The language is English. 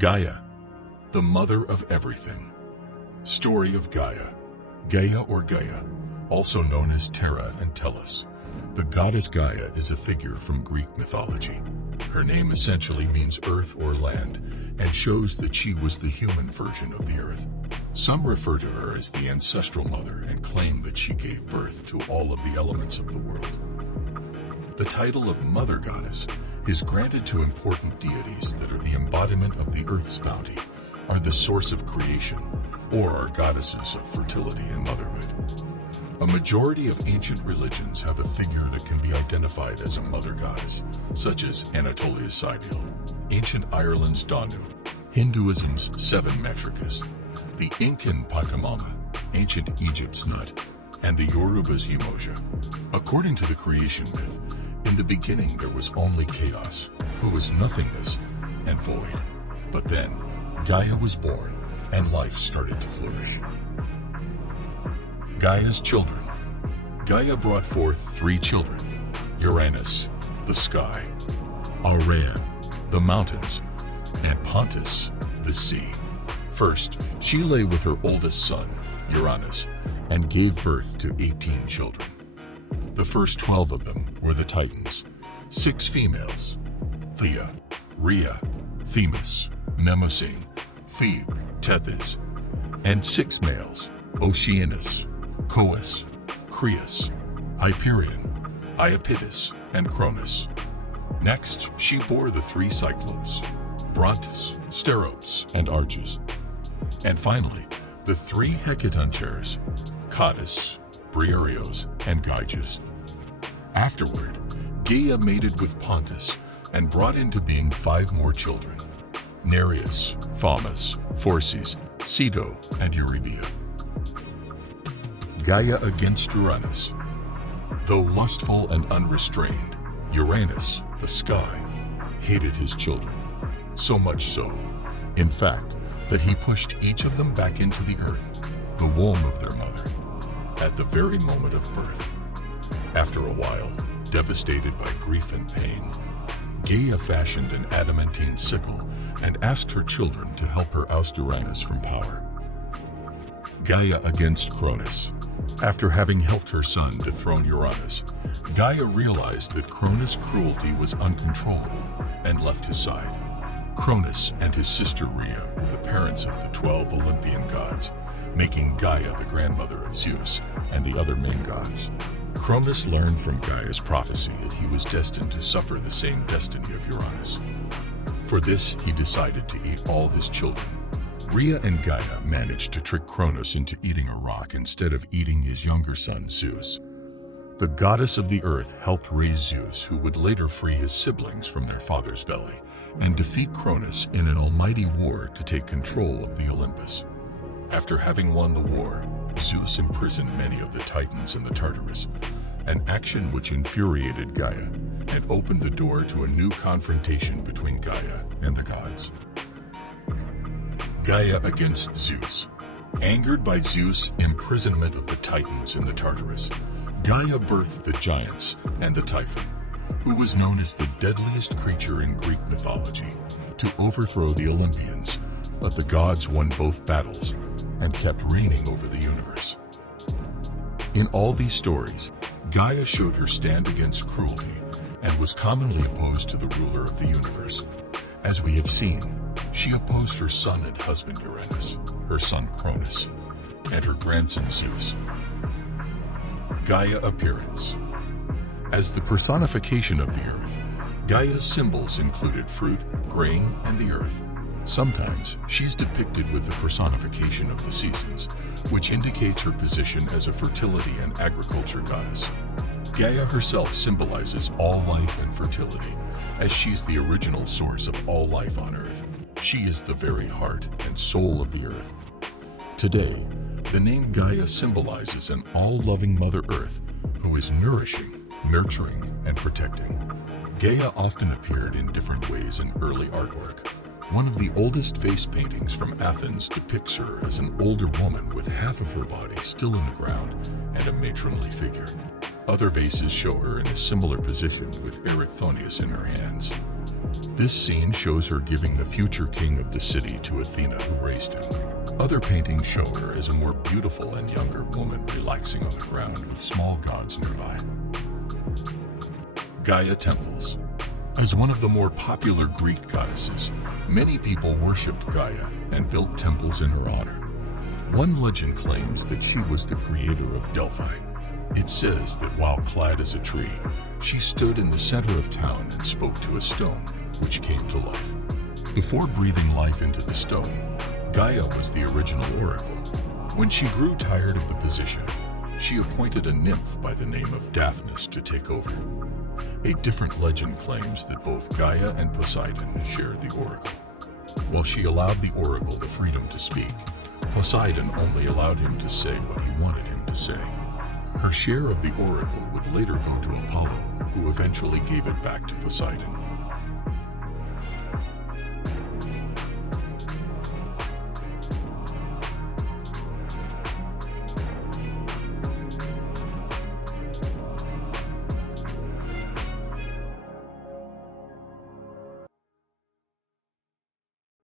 Gaia, the mother of everything. Story of Gaia. Gaia or Gaia, also known as Terra and Tellus. The goddess Gaia is a figure from Greek mythology. Her name essentially means earth or land, and shows that she was the human version of the earth. Some refer to her as the ancestral mother and claim that she gave birth to all of the elements of the world. The title of Mother Goddess is granted to important deities that are the embodiment of the earth's bounty, are the source of creation, or are goddesses of fertility and motherhood. A majority of ancient religions have a figure that can be identified as a mother goddess, such as Anatolia's Cybele, ancient Ireland's Danu, Hinduism's Seven Metricus, the Incan Pachamama, ancient Egypt's Nut, and the Yoruba's Umoja. According to the creation myth, in the beginning there was only chaos, who was nothingness and void. But then, Gaia was born, and life started to flourish. Gaia's children. Gaia brought forth 3 children: Uranus, the sky; Aurea, the mountains; and Pontus, the sea. First, she lay with her oldest son, Uranus, and gave birth to 18 children. The first 12 of them were the Titans, 6 females: Thea, Rhea, Themis, Mnemosyne, Phoebe, Tethys, and 6 males: Oceanus, Cous, Creus, Hyperion, Iapetus, and Cronus. Next, she bore the 3 Cyclopes, Brontes, Steropes, and Arges. And finally, the 3 Hecatoncheires, Cottus, Briareos, and Gyges. Afterward, Gaia mated with Pontus and brought into being 5 more children: Nereus, Thaumas, Phorcys, Ceto, and Eurybia. Gaia against Uranus. Though lustful and unrestrained, Uranus, the sky, hated his children. So much so, in fact, that he pushed each of them back into the earth, the womb of their mother, at the very moment of birth. After a while, devastated by grief and pain, Gaia fashioned an adamantine sickle and asked her children to help her oust Uranus from power. Gaia against Cronus. After having helped her son dethrone Uranus, Gaia realized that Cronus' cruelty was uncontrollable and left his side. Cronus and his sister Rhea were the parents of the 12 Olympian gods, making Gaia the grandmother of Zeus and the other main gods. Cronus learned from Gaia's prophecy that he was destined to suffer the same destiny of Uranus. For this, he decided to eat all his children. Rhea and Gaia managed to trick Cronus into eating a rock instead of eating his younger son Zeus. The goddess of the earth helped raise Zeus, who would later free his siblings from their father's belly and defeat Cronus in an almighty war to take control of the Olympus. After having won the war, Zeus imprisoned many of the Titans in the Tartarus, an action which infuriated Gaia and opened the door to a new confrontation between Gaia and the gods. Gaia against Zeus. Angered by Zeus' imprisonment of the Titans in the Tartarus, Gaia birthed the giants and the Typhon, who was known as the deadliest creature in Greek mythology, to overthrow the Olympians, but the gods won both battles and kept reigning over the universe. In all these stories, Gaia showed her stand against cruelty and was commonly opposed to the ruler of the universe. As we have seen, she opposed her son and husband Uranus, her son Cronus, and her grandson Zeus. Gaia appearance. As the personification of the earth, Gaia's symbols included fruit, grain, and the earth. Sometimes she's depicted with the personification of the seasons, which indicates her position as a fertility and agriculture goddess. Gaia herself symbolizes all life and fertility, as she's the original source of all life on earth. She is the very heart and soul of the earth. Today, the name Gaia symbolizes an all-loving Mother Earth who is nourishing, nurturing, and protecting. Gaia often appeared in different ways in early artwork. One of the oldest vase paintings from Athens depicts her as an older woman with half of her body still in the ground and a matronly figure. Other vases show her in a similar position with Erythonius in her hands. This scene shows her giving the future king of the city to Athena, who raised him. Other paintings show her as a more beautiful and younger woman relaxing on the ground with small gods nearby. Gaia temples. As one of the more popular Greek goddesses, many people worshipped Gaia and built temples in her honor. One legend claims that she was the creator of Delphi. It says that while clad as a tree, she stood in the center of town and spoke to a stone, which came to life. Before breathing life into the stone, Gaia was the original oracle. When she grew tired of the position, she appointed a nymph by the name of Daphnis to take over. A different legend claims that both Gaia and Poseidon shared the oracle. While she allowed the oracle the freedom to speak, Poseidon only allowed him to say what he wanted him to say. Her share of the oracle would later go to Apollo, who eventually gave it back to Poseidon.